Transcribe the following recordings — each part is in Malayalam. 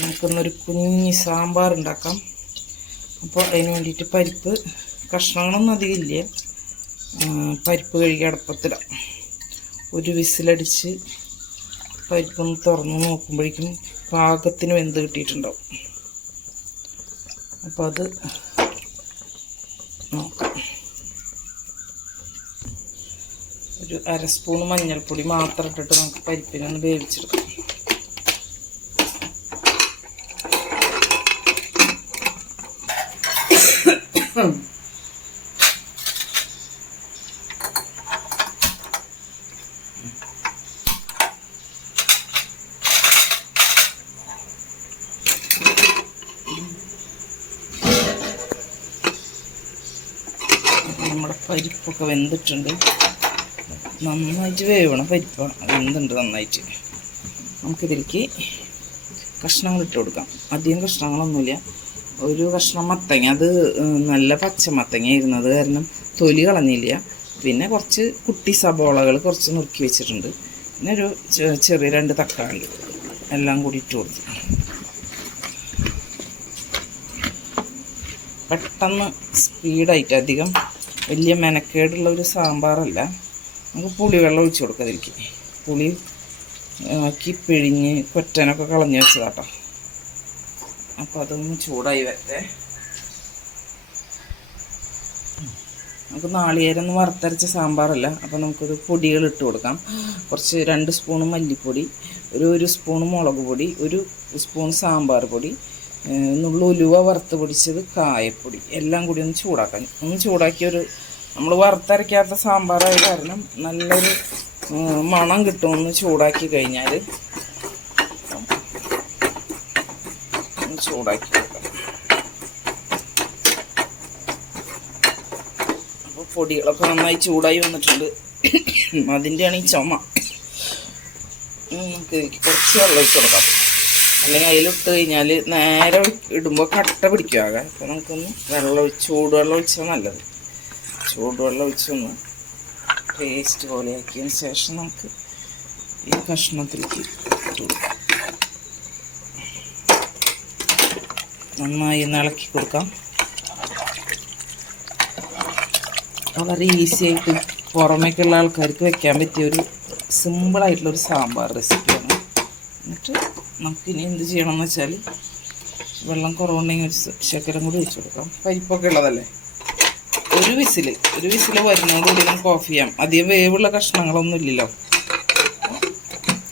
നമുക്കൊന്നൊരു കുഞ്ഞി സാമ്പാർ ഉണ്ടാക്കാം അപ്പോൾ അതിന് വേണ്ടിയിട്ട് പരിപ്പ് കഷ്ണങ്ങളൊന്നും അധികം ഇല്ല. പരിപ്പ് കഴുകി അടപ്പത്തിടാം. ഒരു വിസിലടിച്ച് പരിപ്പൊന്ന് തുറന്ന് നോക്കുമ്പോഴേക്കും പാകത്തിന് വെന്ത് കിട്ടിയിട്ടുണ്ടാവും. അപ്പോൾ അത് നോക്കാം. ഒരു അര സ്പൂൺ മഞ്ഞൾപ്പൊടി മാത്രം ഇട്ടിട്ട് നമുക്ക് പരിപ്പിനൊന്ന് വേവിച്ചെടുക്കാം. നമ്മുടെ പരിപ്പൊക്കെ വെന്തിട്ടുണ്ട്. നന്നായിട്ട് വേവണം പരിപ്പ് വെന്തുണ്ട് നന്നായിട്ട്. നമുക്കിതിലേക്ക് കഷ്ണങ്ങൾ ഇട്ട് കൊടുക്കാം. അധികം കഷ്ണങ്ങളൊന്നുമില്ല. ഒരു കഷ്ണം മത്തങ്ങ. അത് നല്ല പച്ച മത്തങ്ങ ഇരുന്നത് കാരണം തൊലി കളഞ്ഞില്ല. പിന്നെ കുറച്ച് കുട്ടി സബോളകൾ കുറച്ച് നുറുക്കി വെച്ചിട്ടുണ്ട്. പിന്നെ ഒരു ചെറിയ രണ്ട് തക്കാളി എല്ലാം കൂടി ഇട്ട് കൊടുത്തു പെട്ടെന്ന് സ്പീഡായിട്ട് അധികം വലിയ മെനക്കേടുള്ള ഒരു സാമ്പാറല്ല. നമുക്ക് പുളിവെള്ളം ഒഴിച്ചു കൊടുക്കാതിരിക്കും പുളി ആക്കി പിഴിഞ്ഞ് കൊറ്റനൊക്കെ കളഞ്ഞ് വെച്ചതാട്ടോ. അപ്പോൾ അതൊന്ന് ചൂടായി വരട്ടെ. നമുക്ക് നാളികേരം ഒന്ന് വറുത്തരച്ച സാമ്പാറല്ല. അപ്പോൾ നമുക്കൊരു പൊടികൾ ഇട്ട് കൊടുക്കാം. കുറച്ച് രണ്ട് സ്പൂൺ മല്ലിപ്പൊടി ഒരു ഒരു സ്പൂൺ മുളക് പൊടി ഒരു സ്പൂൺ സാമ്പാർ പൊടി നുള്ള ഉലുവ വറുത്ത് പൊടിച്ചത് കായപ്പൊടി. എല്ലാം കൂടി ഒന്ന് ചൂടാക്കാൻ. ഒന്ന് ചൂടാക്കിയൊരു നമ്മൾ വറുത്തരയ്ക്കാത്ത സാമ്പാറായ കാരണം നല്ലൊരു മണം കിട്ടും ഒന്ന് ചൂടാക്കി കഴിഞ്ഞാൽ ചൂടാക്കി അപ്പോൾ പൊടികളൊക്കെ നന്നായി ചൂടായി വന്നിട്ടുണ്ട്. അതിന്റെയാണ് ഈ ചുമ. നമുക്ക് കുറച്ച് വെള്ളം വെച്ച് കൊടുക്കാം. അല്ലെങ്കിൽ അതിലിട്ട് കഴിഞ്ഞാൽ നേരെ ഇടുമ്പോൾ കട്ട പിടിക്കും ആകെ. അപ്പോൾ നമുക്കൊന്ന് വെള്ളം ഒഴിച്ച് ചൂടുവെള്ളം ഒഴിച്ചാൽ നല്ലത്. ചൂടുവെള്ളം ഒഴിച്ചൊന്ന് പേസ്റ്റ് പോലെ ആക്കിയതിന് ശേഷം നമുക്ക് ഈ കഷ്ണത്തിലേക്ക് നന്നായി ഒന്ന് ഇളക്കി കൊടുക്കാം. വളരെ ഈസി ആയിട്ട് പുറമേക്കുള്ള ആൾക്കാർക്ക് വെക്കാൻ പറ്റിയ ഒരു സിമ്പിളായിട്ടുള്ളൊരു സാമ്പാർ റെസിപ്പിയാണ് എന്നിട്ട് നമുക്കിനി എന്ത് ചെയ്യണം എന്ന് വെച്ചാൽ വെള്ളം കുറവുണ്ടെങ്കിൽ ഒരു ശകലം കൂടി ഒഴിച്ചു കൊടുക്കാം. പരിപ്പൊക്കെ ഉള്ളതല്ലേ? ഒരു വിസിൽ ഒരു വിസിൽ വരുന്നതോടുകൂടി നമുക്ക് ഓഫ് ചെയ്യാം. അധികം വേവുള്ള കഷ്ണങ്ങളൊന്നും ഇല്ലല്ലോ.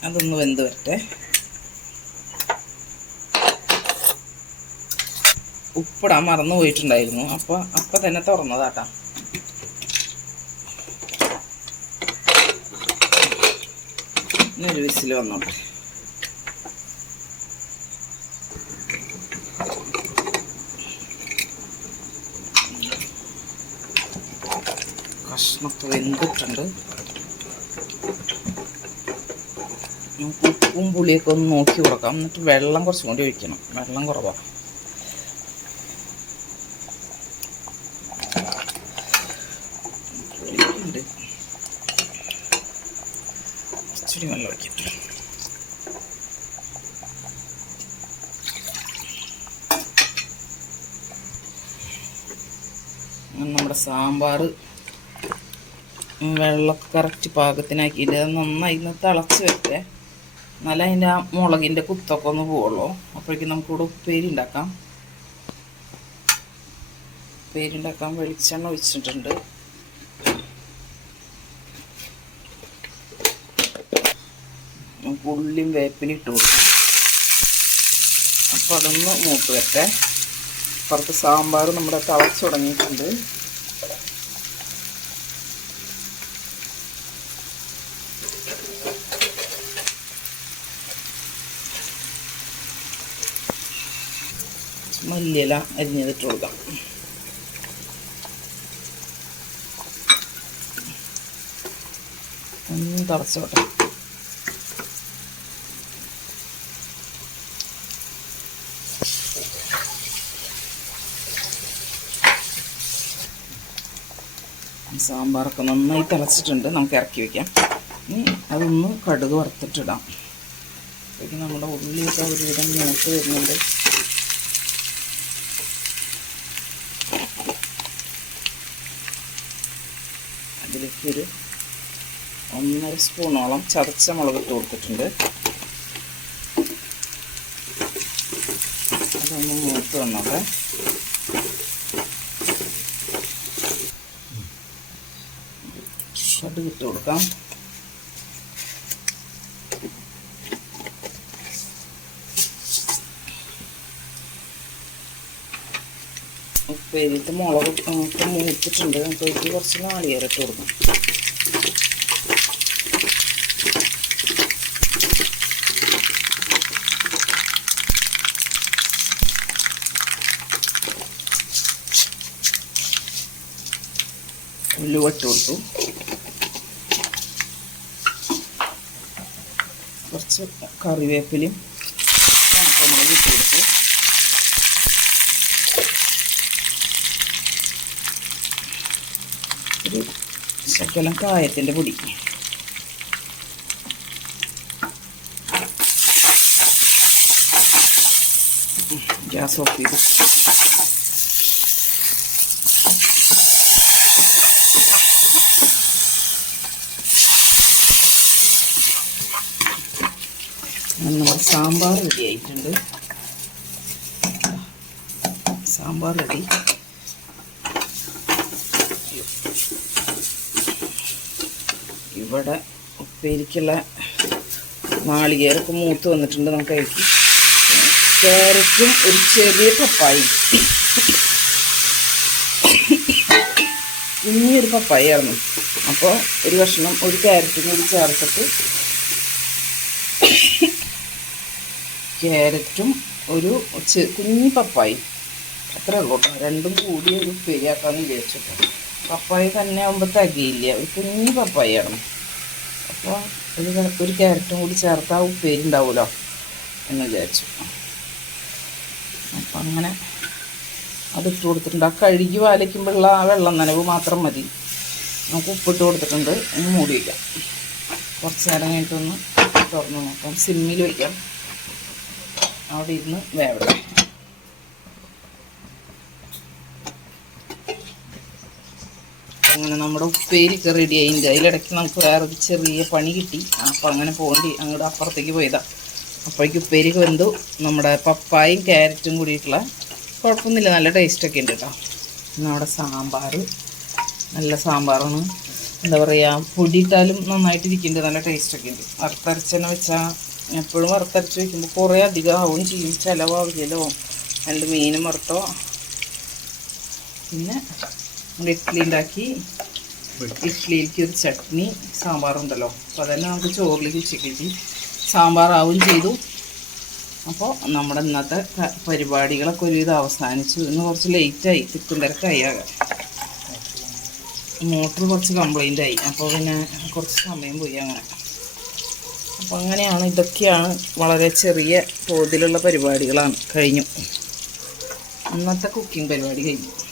അതൊന്ന് വെന്ത് വരട്ടെ. ഉപ്പിടാൻ മറന്നു പോയിട്ടുണ്ടായിരുന്നു. അപ്പോൾ അപ്പം തന്നെ തുറന്നതാട്ടാ. ഇനി ഒരു വിസിൽ വന്നോട്ടെ. കഷ്ണമൊക്കെ വെന്തിട്ടുണ്ട് ഉപ്പും പുളിയൊക്കെ ഒന്ന് നോക്കി കൊടുക്കാം. എന്നിട്ട് വെള്ളം കുറച്ചും കൂടി ഒഴിക്കണം. വെള്ളം കുറവാണ് നമ്മുടെ സാമ്പാർ വെള്ളം കറക്റ്റ് പാകത്തിനാക്കിയിട്ട് നന്നായി ഇന്ന് തിളച്ച് വെക്കേ എന്നാലേ അതിന്റെ ആ മുളകിന്റെ കുത്തൊക്കെ ഒന്ന് പോവുള്ളൂ. അപ്പോഴേക്കും നമുക്കിവിടെ ഉപ്പേരി ഉണ്ടാക്കാം. ഉപ്പേരി ഉണ്ടാക്കാൻ വെളിച്ചെണ്ണ ഒഴിച്ചിട്ടുണ്ട്. ഉള്ളിയും വേപ്പിലും ഇട്ട് കൊടുക്കാം. അപ്പോൾ അതൊന്ന് മൂത്ത് വെക്കേ പുറത്ത് സാമ്പാർ നമ്മുടെ തിളച്ചു തുടങ്ങിയിട്ടുണ്ട്. മല്ലിയില അരിഞ്ഞതിട്ട് കൊടുക്കാം ഒന്ന് തറച്ചോട്ടെ. സാമ്പാറൊക്കെ നന്നായി തിളച്ചിട്ടുണ്ട്. നമുക്ക് ഇറക്കി വെക്കാം. ഇനി അതൊന്ന് കടുക് വറുത്തിട്ടിടാം. അപ്പോഴേക്കും നമ്മുടെ ഉള്ളിയൊക്കെ ഒരുവിധം മൂത്ത് വരുന്നുണ്ട്. അതിലേക്ക് ഒരു ഒന്നര സ്പൂണോളം ചതച്ച മുളക് ഇട്ട് കൊടുത്തിട്ടുണ്ട്. അതൊന്ന് മൂത്ത് വന്നോട്ടെ. അത് ഇട്ട് കൊടുക്കാം. ഉപ്പേരിയിട്ട് മുളക് ഒക്കെ മൂത്തിട്ടുണ്ട് അപ്പോൾ കുറച്ച് നാളികേരം കൊടുക്കും. ഉലുവ കൊടുത്തു. കുറച്ച് കറിവേപ്പിലയും ഉണക്കമുളക് ഇട്ട് ഒരു ശകലം കായത്തിന്റെ പൊടി. ഗ്യാസ് ഓഫ് ചെയ്തു. നമ്മുടെ സാമ്പാർ റെഡി ആയിട്ടുണ്ട്. സാമ്പാർ റെഡി. ഇവിടെ ഉപ്പേരിക്കുള്ള നാളികേരൊക്കെ മൂത്ത് വന്നിട്ടുണ്ട് നമുക്ക് അതിലേക്ക് ക്യാരറ്റും ഒരു ചെറിയ പപ്പായും കുഞ്ഞൊരു പപ്പായായിരുന്നു അപ്പോൾ ഒരു കഷ്ണം ഒരു ക്യാരറ്റും കൂടി ചേർത്തിട്ട് ക്യാരറ്റും ഒരു കുഞ്ഞി പപ്പായും അത്രേ ഉള്ളൂ കേട്ടോ. രണ്ടും കൂടി ഒരു ഉപ്പേരിയാക്കാന്ന് വിചാരിച്ചിട്ട് പപ്പായ തന്നെ ആകുമ്പോൾ തികയില്ല. ഒരു കുഞ്ഞി പപ്പായാണ് അപ്പോൾ ഒരു ഒരു ക്യാരറ്റും കൂടി ചേർത്താൽ ഉപ്പേരി ഉണ്ടാവുമല്ലോ എന്ന് വിചാരിച്ചു. അപ്പം അങ്ങനെ അതിട്ട് കൊടുത്തിട്ടുണ്ട്. ആ കഴുകി വാലയ്ക്കുമ്പോഴുള്ള ആ വെള്ളം നനവ് മാത്രം മതി. നമുക്ക് ഉപ്പിട്ട് കൊടുത്തിട്ടുണ്ട്. ഒന്ന് മൂടി വയ്ക്കാം കുറച്ച് നേരം കഴിഞ്ഞിട്ടൊന്ന് തുറന്ന് നോക്കാം. സിമ്മിൽ വയ്ക്കാം അവിടെ ഇരുന്ന് വേവട്ടെ അങ്ങനെ നമ്മുടെ ഉപ്പേരിയൊക്കെ റെഡി ആയിട്ടുണ്ട് അതിലിടയ്ക്ക് നമുക്ക് വേറെ ഒരു ചെറിയ പണി കിട്ടി. അപ്പോൾ അങ്ങനെ പോകേണ്ടി അങ്ങോട്ട് അപ്പുറത്തേക്ക് പോയതാണ് അപ്പോഴേക്ക് ഉപ്പേരി വെന്തു. നമ്മുടെ പപ്പായും ക്യാരറ്റും കൂടിയിട്ടുള്ള കുഴപ്പമൊന്നുമില്ല. നല്ല ടേസ്റ്റൊക്കെ ഉണ്ട് കേട്ടോ. നമ്മുടെ സാമ്പാർ നല്ല സാമ്പാറാണ്. എന്താ പറയുക പൊടിയിട്ടാലും നന്നായിട്ടിരിക്കുന്നുണ്ട് നല്ല ടേസ്റ്റൊക്കെ ഉണ്ട്. വറുത്തരച്ചെന്നെ വെച്ചാൽ എപ്പോഴും വറുത്തരച്ച് വയ്ക്കുമ്പോൾ കുറേ അധികം ആവുകയും ചെയ്യും. ചിലവാവില്ലല്ലോ. രണ്ട് മീനും വറുത്തോ. പിന്നെ നമ്മൾ ഇഡ്ഡലി ഉണ്ടാക്കി ഇഡ്ഡലിയിലേക്ക് ഒരു ചട്നി സാമ്പാറുണ്ടല്ലോ. അപ്പോൾ അതെല്ലാം നമുക്ക് ചോറിലേക്ക് ഉച്ചയ്ക്ക് സാമ്പാറാവും ചെയ്തു. അപ്പോൾ നമ്മുടെ ഇന്നത്തെ പരിപാടികളൊക്കെ ഒരുവിധം അവസാനിച്ചു. ഇന്ന് കുറച്ച് ലേറ്റായി തിക്കും തിരക്കായി ആകെ. മോട്ടർ കുറച്ച് കംപ്ലൈന്റ് ആയി. അപ്പോൾ പിന്നെ കുറച്ച് സമയം പോയി അങ്ങനെ. അപ്പോൾ അങ്ങനെയാണ്. ഇതൊക്കെയാണ് വളരെ ചെറിയ തോതിലുള്ള പരിപാടികളാണ്. കഴിഞ്ഞു. ഇന്നത്തെ കുക്കിംഗ് പരിപാടി കഴിഞ്ഞു.